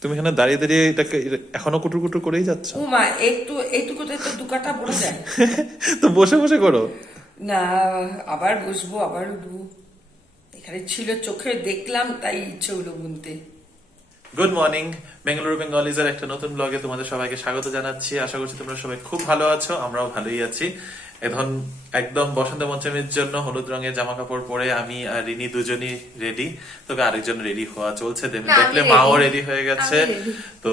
তুমি এখানে দাঁড়িয়ে দাঁড়িয়ে এটাকে এখনো কুটুর কুটুর করেই যাচ্ছ? ও মা, একটু এইটুকুতে তো দু কাটা পড়ে যায়। তো বসে বসে করো না, আবার বসবো, আবার উঠবো। এখানে ছিল, চোখে দেখলাম, তাই ইচ্ছে হলো বুনতে। গুড মর্নিং, বেঙ্গালুরু বেঙ্গলিজের একটা নতুন ব্লগে তোমাদের সবাইকে স্বাগত জানাচ্ছি। আশা করছি তোমরা সবাই খুব ভালো আছো, আমরাও ভালোই আছি। এখন একদম বসন্ত পঞ্চমীর জন্য হলুদ রঙের জামা কাপড় পরে আমি আর রিনি দুজনই রেডি, তবে আরেকজন রেডি হওয়া চলছে। দেখলে মাও রেডি হয়ে গেছে। তো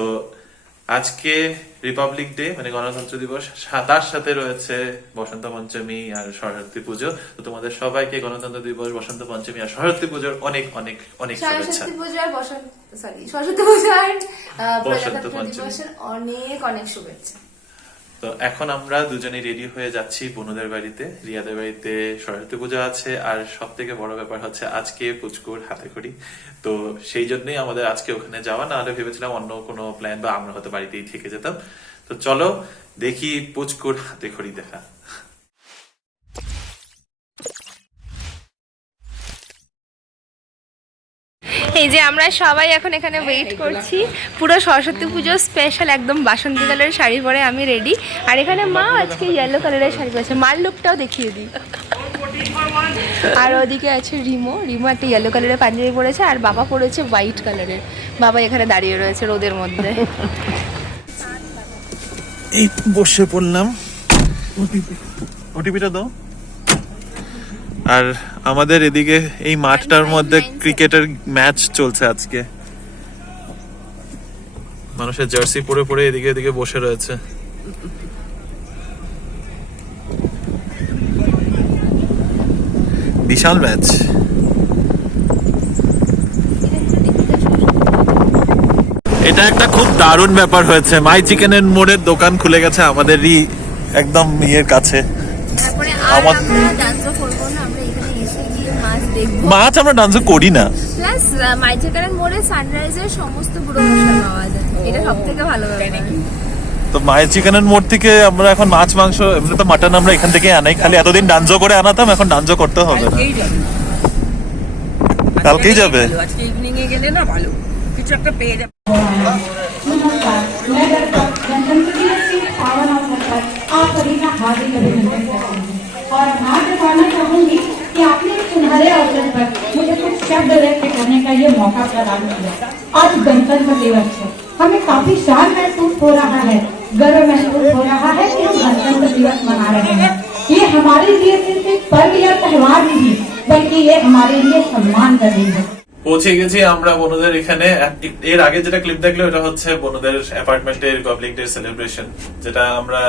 আজকে রিপাবলিক ডে, মানে গণতন্ত্র দিবস, তার সাথে রয়েছে বসন্ত পঞ্চমী আর সরস্বতী পুজো। তো তোমাদের সবাইকে গণতন্ত্র দিবস, বসন্ত পঞ্চমী আর সরস্বতী পুজোর অনেক অনেক অনেক শুভেচ্ছা। সরস্বতী পুজো আর সরস্বতী পুজো আর বসন্ত প্রজাতন্ত্র পঞ্চমী দিবসের অনেক অনেক শুভেচ্ছা। তো এখন আমরা দুজনেই রেডি হয়ে যাচ্ছি বনুদের বাড়িতে। রিয়াদের বাড়িতে সরস্বতী পুজো আছে, আর সব থেকে বড় ব্যাপার হচ্ছে আজকে পুচকুর হাতে খড়ি। তো সেই জন্যই আমাদের আজকে ওখানে যাওয়া, না হলে ভেবেছিলাম অন্য কোনো প্ল্যান বা আমরা হয়তো বাড়িতেই থেকে যেতাম। তো চলো দেখি পুচকুর হাতে খড়ি দেখা। এই যে আমরা সবাই এখন এখানে ওয়েট করছি, পুরো সরস্বতী পুজো স্পেশাল একদম বাসন্তী কালারের শাড়ি পরে আমি রেডি। আর এখানে মা আজকে ইয়েলো কালারের শাড়ি পরেছে, মার লুকটাও দেখিয়ে দিই। আর ওদিকে আছে রিমো একটা ইয়েলো কালারের পাঞ্জাবি পরেছে, আর বাবা পরেছে হোয়াইট কালারের। বাবা এখানে দাঁড়িয়ে রয়েছে রোদের মধ্যে। এই বসে পড়লাম, ওটিপিটা দাও। আর আমাদের এদিকে এই মাঠটার মধ্যে ক্রিকেটের ম্যাচ চলছে আজকে। মানুষের জার্সি পরে পরে এদিকে এদিকে বসে রয়েছে। বিশাল ম্যাচ। এটা একটা খুব দারুণ ব্যাপার হয়েছে, মাই চিকেনের মোড়ের দোকান খুলে গেছে আমাদেরই একদম ইয়ের কাছে। তারপরে আর আমরা ডান্সও করব না, আমরা এখানে এসে গিয়ে মাছ দেখব। মাছ আমরা ডান্স করি না। প্লাস মাইজেকারের মোড়ে সানরাইজের সমস্ত পুরো মশলা পাওয়া যায়, এটা সবথেকে ভালো ব্যাপার। তো মায়ের চিকেনের মোড় থেকে আমরা এখন মাছ মাংস, এমনি তো মাটন আমরা এখান থেকে আনাই, খালি এতদিন ডান্সো করে আনাতাম, এখন ডান্সো করতে হবে না। কালকেই যাবে। আজকে ইভিনিং এ গেলে না ভালো কিছু একটা পেয়ে যাবে। नमस्कार, मैं गणतंत्र दिवस के पावन अवसर पर आप सभी का हार्दिक अभिनंदन करती हूँ और आभार जताना चाहूंगी कि आपने इस सुनहरे अवसर पर मुझे कुछ शब्द व्यक्त करने का ये मौका प्रदान किया। आज गणतंत्र दिवस है, हमें काफी शान महसूस हो रहा है, गर्व महसूस हो रहा है कि हम गणतंत्र दिवस मना रहे हैं। ये हमारे लिए सिर्फ एक पर्व या त्योहार नहीं, बल्कि ये हमारे लिए सम्मान का दिन है। পৌঁছে গেছি আমরা বনুদের এখানে। এর আগে যেটা ক্লিপ দেখলে ওটা হচ্ছে বনুদের অ্যাপার্টমেন্টের রিপাবলিক ডে সেলিব্রেশন, যেটা আমরা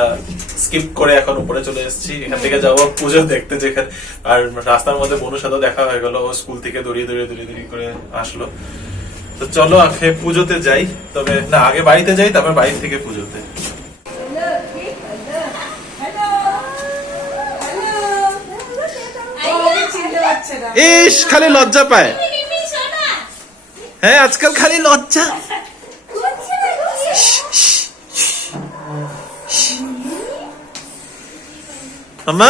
স্কিপ করে এখন উপরে চলে এসেছি। এখান থেকে যাবো পুজো দেখতে, যেখানে আর রাস্তার মধ্যে বনুর সাথে দেখা হয়ে গেল, ও স্কুল থেকে দৌড়িয়ে করে আসলো। তো চলো আগে পুজোতে যাই, তবে না আগে বাড়িতে যাই, তারপর বাড়ি থেকে পুজোতে। ইস, খালি লজ্জা পায়। হ্যাঁ, আজকাল খালি লজ্জা। মাম্মা,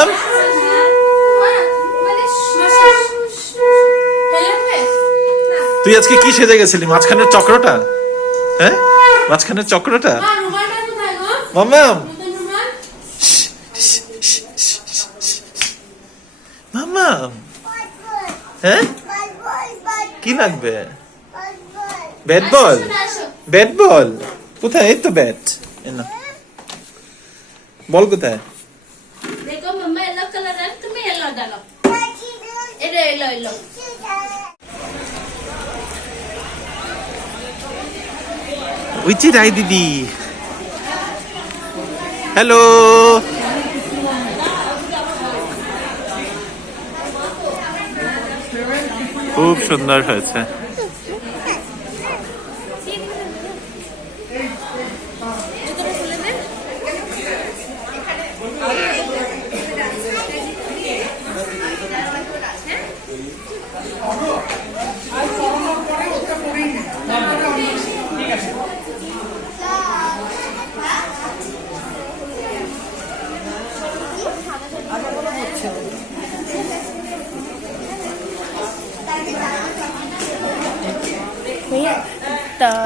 তুই আজকে কি সেজে গেছিলি? মাঝখানের চক্রটা? হ্যাঁ, মাঝখানের চক্রটা। মাম্মা, মাম্মা, হ্যাঁ কি লাগবে? Bat ball? ব্যাট বল কোথায়? এই তো ব্যাট। বল কোথায়? देखो मम्मा येलो कलर है, तुम्हें येलो डालो। ये येलो येलो। উইচি রাই দিদি, হ্যালো। খুব সুন্দর হয়েছে।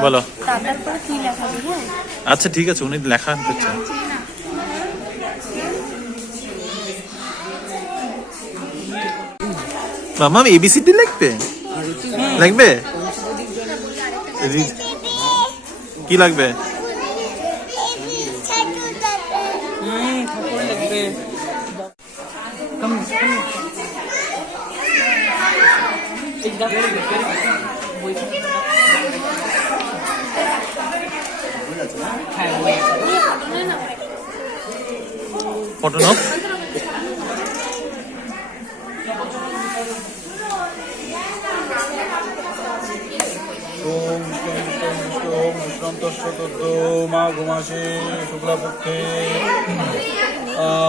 বলো। তারপর পরে কি লেখা হবে? হ্যাঁ আচ্ছা ঠিক আছে, উনি লেখা আনতে চান। মামা এবিসিডি লিখবে? লাগবে? কি লাগবে? ফটো নাও। মাঘ মাসে শুক্লাপক্ষে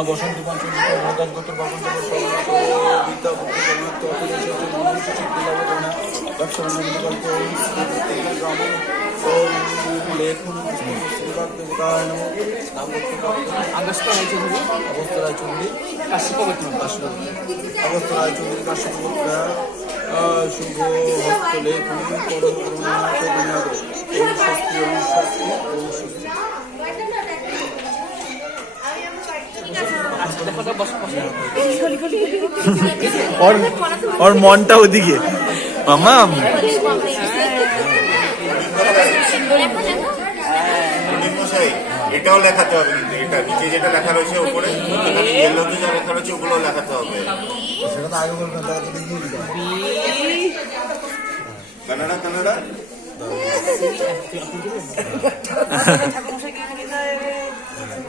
বসন্ত পঞ্চমী ভোদাগোত্র অগস্ত রায়চৌধুরী কাশ্যপ অগস্ত রায়চৌধুরী কাশ্যপ শুভ হস্তলেখনী করুণা ওর মনটা ওদিকে মামা। এটাও লেখাতে হবে, কিন্তু এটা নিচে যেটা লেখা রয়েছে উপরে ইয়েলোতে যা লেখা রয়েছে ওগুলো লেখাতে হবে। কানাডা কানাডা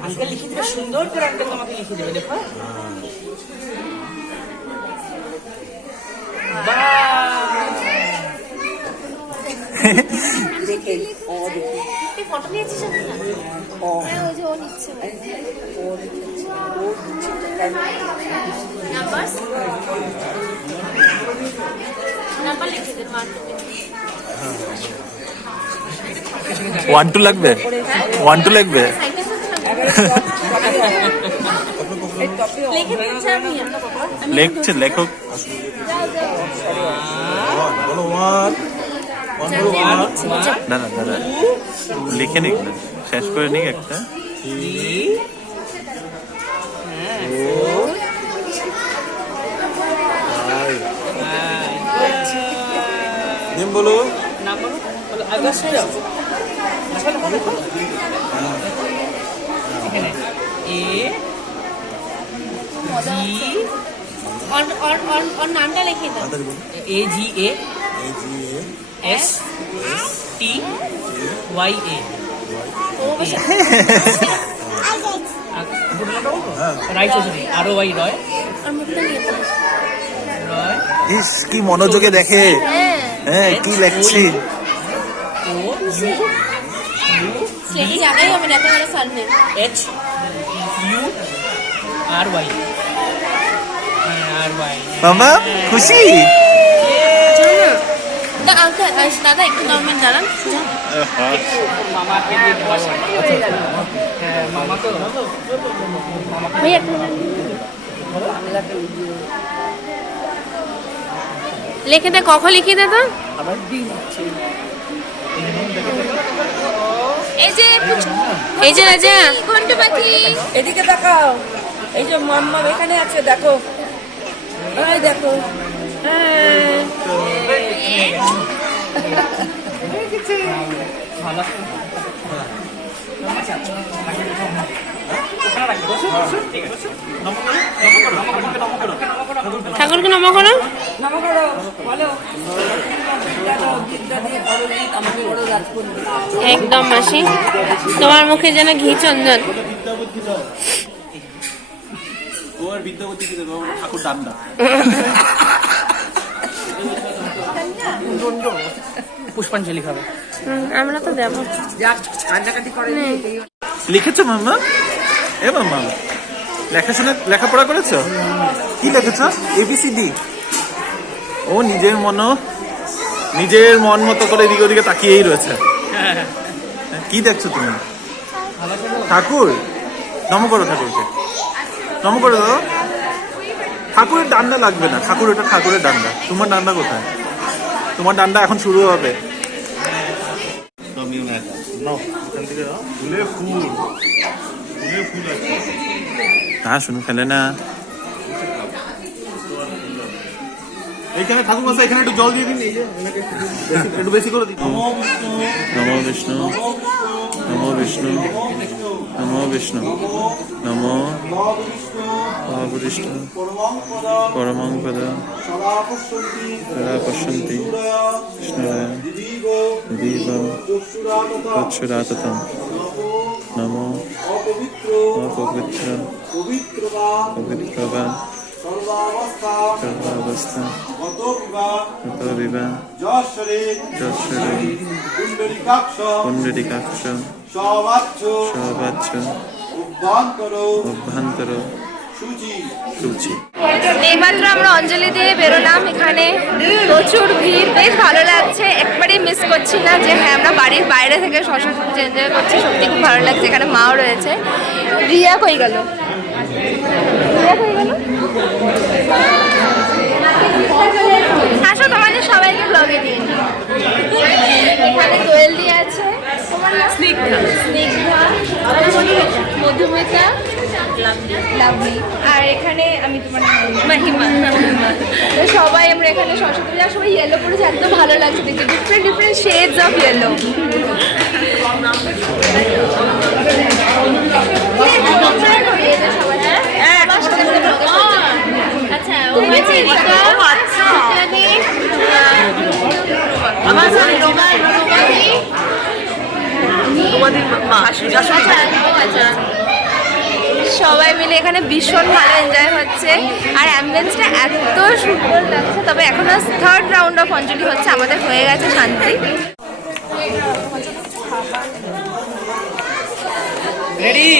আঙ্কেল লিখে দেবে, সুন্দর করে আঙ্কেল তোমাকে লিখে দেবে। দেখো ফটো নিয়েছিস হ্যাঁ ওই যে ও নিচ্ছে নাম্বার লিখে দে ওয়ান টু লাগবে, ওয়ান টু লাগবে। লেখছে লেখক। না না দাদা লিখে নিক না, শেষ করে নিক একটা। বলো और नामটা লিখে দাও AGASTYA রায়চৌধুরী ROY রয় और মুখটা নিয়ে দাও রয় ইস কি মনোযোগে দেখে। হ্যাঁ কি লেখছি। সেটি জানাই হবে না, এত বড় সামনে HURY মামা খুশি? দাদা একটু গভর্নমেন্ট দাঁড়ান মামাকে দিয়ে বসা মামা তো ভাইয়া লিখে দে, কখন লিখে দে তো। এই যে রাজা ঘন্টা পাখি এদিকে তাকাও, এই যে মাম্মা এখানে আছে, দেখো এই দেখো। ঠাকুরকে নমো করো। একদম মাসি, তোমার মুখে যেন ঘি চন্দন। ঠাকুর ডান্ডা। পুষ্পাঞ্জলি খাবে, আমরা তো দেবো। লিখেছো মাম্মা? এ মাম্মা লেখাশোনা লেখাপড়া করেছো? কি লিখেছো? ABCD। ও নিজের মন মতো করে এদিকে ওদিকে তাকিয়েই রয়েছে। কি দেখছো তুমি? ঠাকুর নম করো, ঠাকুরকে নম করে দাও। ঠাকুরের ডান্ডা লাগবে না, ঠাকুর এটা ঠাকুরের ডান্ডা। তোমার ডান্ডা কোথায়? তোমার ডান্ডা এখন শুরু হবে। আমি নাও এখান থেকে নাও। ফুলে ফুল আছে। হ্যাঁ শুনু ফেলে না। এইখানে ঠাকুর মশাই এখানে একটু জল দিয়ে দিন, এই যে এনাকে একটু বেশি করে দিন। নমো বিষ্ণু নমো বিষ্ণু নমো বিষ্ণু নমো মহাবিষ্ণু পরমং পদ সদা পশ্যন্তি কৃষ্ণরায় দিব তৎসুরাততম নমো অপবিত্র পবিত্রবা সর্বাবস্থা গত বিবাহ যশ্বরে পুণ্ডরিকাক্ষ সবাচ্য অভ্যন্তর সূচি। এইমাত্র আমরা অঞ্জলি দিয়ে বেরোলাম, এখানে প্রচুর ভিড়, বেশ ভালো লাগছে, একবারেই মিস করছি না যে হ্যাঁ আমরা বাড়ির বাইরে থেকে সরস্বতী পুজো এনজয় করছি। সত্যি খুব ভালো লাগছে। এখানে মাও রয়েছে। রিয়া কই গেল? আসো তোমাদের সবাইকে ব্লগে নিয়ে নিই। এখানে দোয়েল দিয়ে আছে, স্নিগ্ধা, মধুমিতা, লাভলি, আর এখানে আমি তোমার মহিমা। তো সবাই আমরা এখানে সরস্বতী পূজা সবাই ইয়েলো পরেছে, একদম ভালো লাগছে দেখতে, different different shades of yellow. আচ্ছা সবাই মিলে এখানে ভীষণ ভালো এনজয় হচ্ছে, আর অ্যাম্বিয়েন্সটা এত সুন্দর লাগছে। তবে এখনো থার্ড রাউন্ড অফ অঞ্জলি হচ্ছে, আমাদের হয়ে গেছে শান্তি। রেডি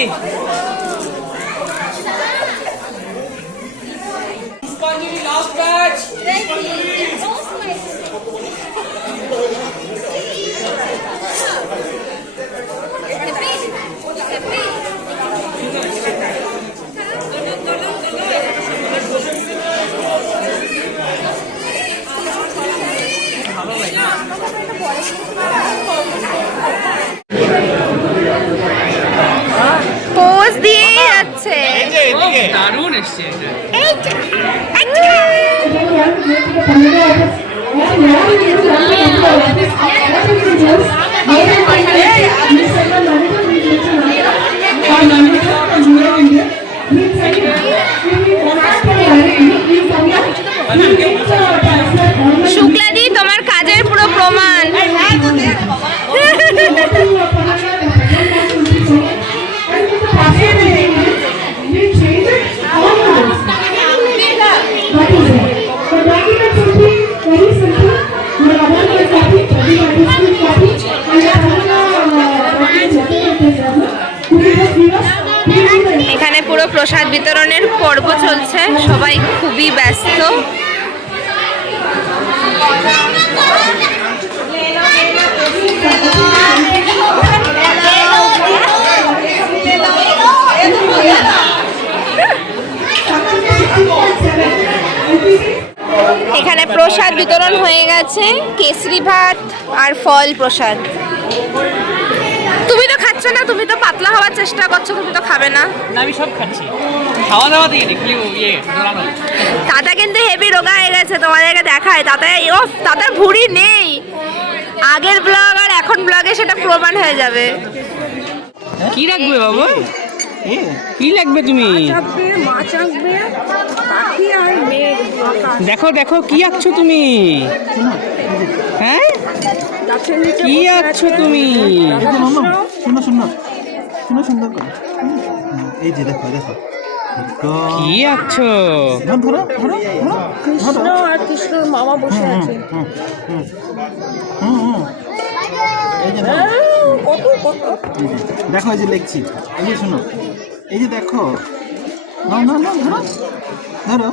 পোজ দিয়ে যাচ্ছে, দারুণ এসছে। শুক্লাদি তোমার কাজের পুরো প্রমাণ। এখানে পুরো প্রসাদ বিতরণের পর্ব চলছে, সবাই খুবই ব্যস্ত। এখানে প্রসাদ বিতরণ হয়ে গেছে, কেসরি ভাত আর ফল প্রসাদ। তুমি তো খাচ্ছ না, তুমি তো পাতলা হওয়ার চেষ্টা করছো, তুমি তো খাবে না। না আমি সব খাচ্ছি, খাওয়া দাওয়া দিয়ে খালি ইয়ে দোলানো। দাদা কিন্তু হেভি রোগা হয়ে গেছে, তোমাদেরকে দেখায়। দাদার ভুঁড়ি নেই, আগের ব্লগ আর এখন ব্লগে সেটা প্রমাণ হয়ে যাবে। কি রাখবে বাবু, কি লাগবে তুমি? দেখো দেখো কি আঁকছো তুমি, হ্যাঁ কি আঁকছো তুমি? সুন্দর করে এই যে দেখো দেখো কি আঁকছো? ধরো ধরো কৃষ্ণ আর কৃষ্ণর মামা বসে আছে। এই যে দেখো, এই যে লিখছি, এই যে শোনো, এই যে দেখো, না না না ধরো ধরো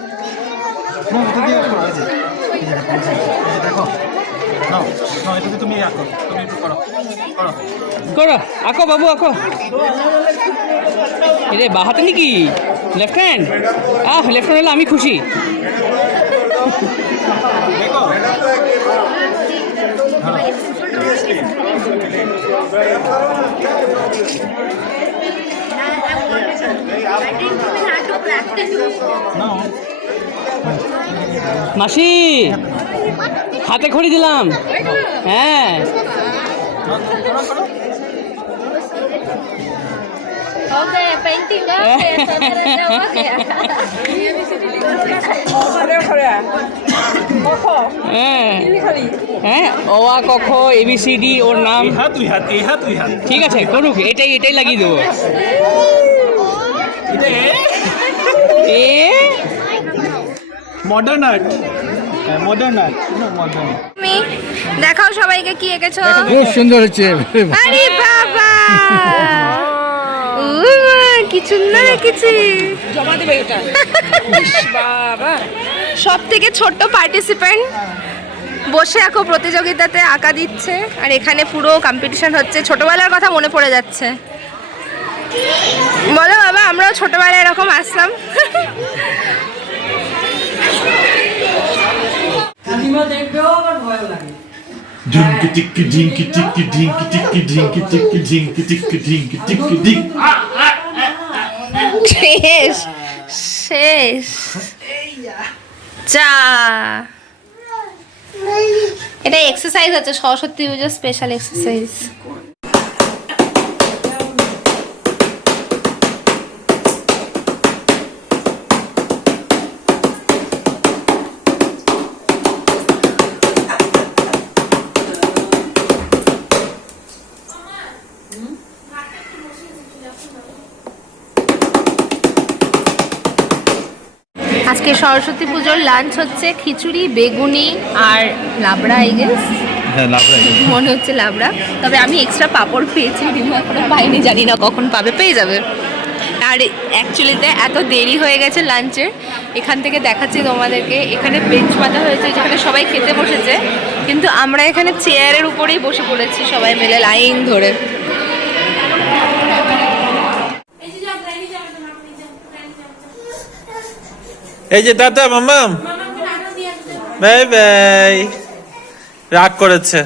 না, এটা দিয়ে করো, এই যে দেখো, নাও নাও, এটা তুমি আঁকো, তুমি একটু করো করো করো, আঁকো বাবু আঁকো। এরে বা হাতে নাকি লেফট হ্যান্ড? লেফট হ্যান্ড হলে আমি খুশি। দেখো মাসি হাতে খড়ি দিলাম। হ্যাঁ Okay, painting হ্যাঁ হ্যাঁ ও আ ক খ ABCD ওর নাম। ঠিক আছে করুক, এটাই লাগিয়ে দেবো। A modern art, modern art, modern. তুমি দেখাও সবাইকে কি এঁকেছো। খুব সুন্দর হচ্ছে। আরে বাবা কি সুন্দর এঁকেছি। জমা দেবে এটা বাবা। সব থেকে ছোট্ট পার্টিসিপেন্ট বসে আঁকো প্রতিযোগিতাতে আঁকা দিচ্ছে, আর এখানে পুরো কম্পিটিশন হচ্ছে। ছোটবেলার কথা মনে পড়ে যাচ্ছে। বলো বাবা, আমরাও ছোটবেলায় এরকম আসলাম। দেখবেও আবার ভয় লাগে। Dinky ticky dinky ticky dinky ticky dinky ticky dinky ticky dinky ticky dink. শেষ শেষ চা। এটা এক্সারসাইজ আছে, সরস্বতী পুজোর স্পেশাল এক্সারসাইজ। আজকে সরস্বতী পুজোর লাঞ্চ হচ্ছে খিচুড়ি, বেগুনি আর লাবড়া। আই গেস হ্যাঁ, লাবড়া। মনে হচ্ছে লাবড়া, তবে আমি এক্সট্রা পাঁপড় পেয়েছি, রিমু এখনো পাইনি, জানি না কখন পাবে, পেয়ে যাবে। আর অ্যাকচুয়ালিতে এত দেরি হয়ে গেছে লাঞ্চের, এখান থেকে দেখাচ্ছি তোমাদেরকে। এখানে বেঞ্চ পাতা হয়েছে যেখানে সবাই খেতে বসেছে, কিন্তু আমরা এখানে চেয়ারের উপরেই বসে পড়েছি সবাই মিলে লাইন ধরে। এই যে টাটা মাম্মাম, বাই বাই। রাগ করেছে,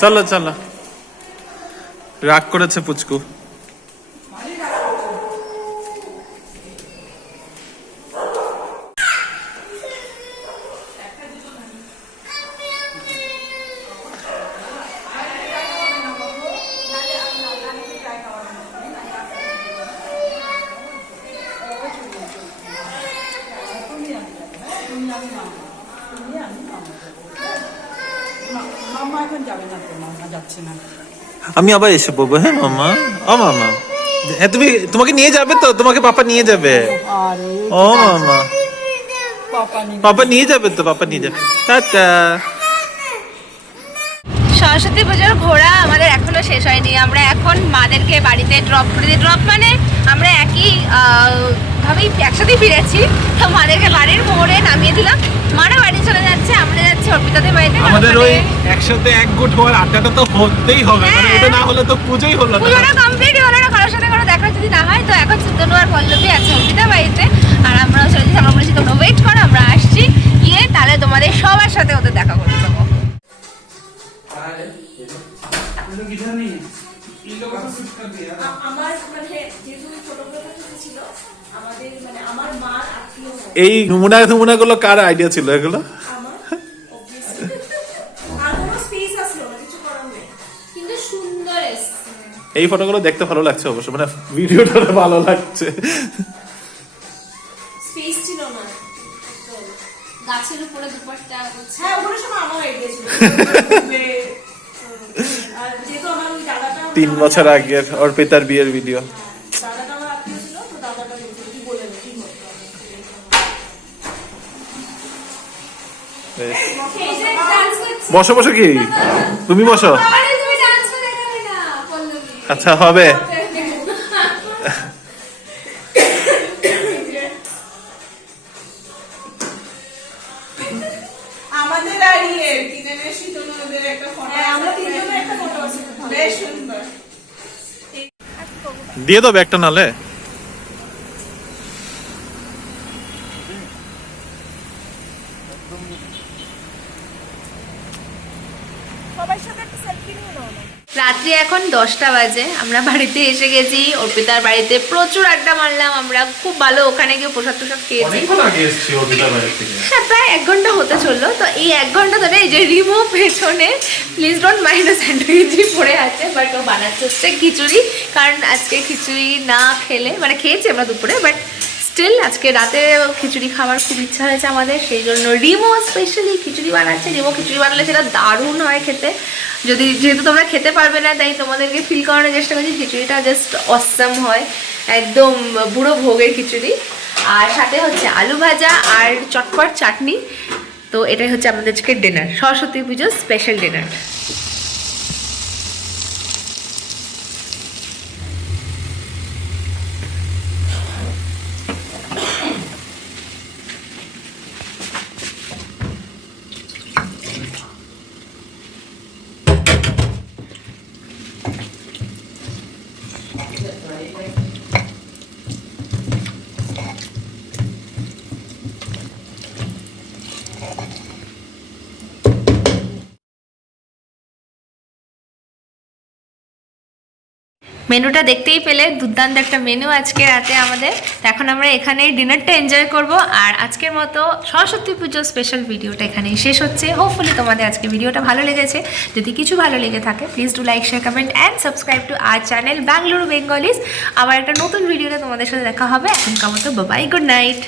চলো চলো, রাগ করেছে পুচকু। মামা এখন যাবে না তো, মামা যাচ্ছে না। আমি আবার এসে পড়বো। হ্যাঁ মামা, ও মামা, হ্যাঁ তুমি, তোমাকে নিয়ে যাবে তো, তোমাকে পাপা নিয়ে যাবে। আরে ও মামা, পাপা নিয়ে পাপা নিয়ে যাবে তো, পাপা নিয়ে যাবে। টাটা। সরস্বতী পুজোর ঘোরা আমাদের এখনো শেষ হয়নি। আমরা এখন মাদেরকে বাড়িতে ড্রপ করে দিই। ড্রপ মানে আমরা একই ভাবেই একসাথেই ফিরেছি, তো মাদেরকে বাড়ির মোড়ে নামিয়ে দিলাম। মারা বাড়ি চলে যাচ্ছে, আমরা যাচ্ছি অর্পিতাদের বাড়িতে। আমাদের ওই একসাথে এক গুট হওয়ার আড্ডাটা তো হতেই হবে, মানে এটা না হলে তো পুজোই হলো না। পুজোটা কমপ্লিটই হলো না, কারোর সাথে কোনো দেখা যদি না হয়। তো এখন চিন্তনু আর পল্লবী আছে অর্পিতার বাড়িতে, আর আমরাও চলে যাচ্ছি। আমরা বলেছি তোমরা ওয়েট করো, আমরা আসছি, গিয়ে তাহলে তোমাদের সবার সাথে ওদের দেখা করে দেবো। আমার মানে যেহেতু ফটোগ্রাফার ছিল আমাদের, মানে আমার মার আত্মীয় হয়। এই নমুনা গুলো কার আইডিয়া ছিল এগুলো? আর কোনো স্পেস আসলো না, কিছু করার নেই, কিন্তু সুন্দর এসছে। এই ফটোগুলো দেখতে ভালো লাগছে অবশ্য, মানে ভিডিওটা ভালো লাগছে। স্পেস ছিল না, গাছের উপরে দুপাট্টা। হ্যাঁ, ওগুলো সব আমার আইডিয়া ছিল। আর যেহেতু আমার ওই দাদাটা 3 বছর আগের অর্পিতার বিয়ের ভিডিও। দাদাটা আমার আত্মীয় ছিল, তো দাদাটা বলছিল কি বলে না, ঠিক মতো। বসো বসো, কি তুমি বসো। আরে তুমি ডান্স করে দেখাবে না পল্লবী? আচ্ছা হবে। আমাদের আর ইয়ের কি জানে শীতনুদের একটা ফটো। হ্যাঁ, আমরা তিনজনের একটা ফটো আছে, বেশ সুন্দর। দিয়ে দেবো একটা নালে। সবাই এখন 10টা বাজে, আমরা বাড়িতে এসে গেছি। অর্পিতার বাড়িতে প্রচুর আড্ডা মারলাম আমরা, খুব ভালো। ওখানে গিয়ে প্রসাদ টোসাদ খেয়েছি। অনেকক্ষণ আগে এসেছি অর্পিতার বাড়ি থেকে। হ্যাঁ, প্রায় 1 ঘন্টা হতে চললো। তো এই 1 ঘন্টা ধরে এই যে রিমো পেছনে, প্লিজ ডোন্ট মাইন্ড, স্যান্ডউইচই পড়ে আছে, বাট ও বানাচ্ছে হচ্ছে খিচুড়ি। কারণ আজকে খিচুড়ি না খেলে, মানে খেয়েছি আমরা দুপুরে, বাট স্টিল আজকে রাতে খিচুড়ি খাওয়ার খুব ইচ্ছা হয়েছে আমাদের, সেই জন্য রিমো স্পেশালি খিচুড়ি বানাচ্ছে। রিমো খিচুড়ি বানালে সেটা দারুণ হয় খেতে। যেহেতু তোমরা খেতে পারবে না, তাই তোমাদেরকে ফিল করানোর চেষ্টা করছি খিচুড়িটা জাস্ট অসাম হয়, একদম বুড়ো ভোগের খিচুড়ি। আর সাথে হচ্ছে আলু ভাজা আর চটপট চাটনি। তো এটাই হচ্ছে আমাদের আজকে ডিনার, সরস্বতী পুজোর স্পেশাল ডিনার। মেনুটা দেখতেই পেলে, দুর্দান্ত একটা মেনু আজকে রাতে আমাদের। তো এখন আমরা এখানেই ডিনারটা এনজয় করব। আর আজকের মতো সরস্বতী পুজোর স্পেশাল ভিডিওটা এখানেই শেষ হচ্ছে। হোপফুলি তোমাদের আজকে ভিডিওটা ভালো লেগেছে। যদি কিছু ভালো লেগে থাকে, please do like, share, comment and subscribe to our channel Bengaluru Bengalis. আবার একটা নতুন ভিডিওতে তোমাদের সাথে দেখা হবে। এখনকার মতো বাই, গুড নাইট।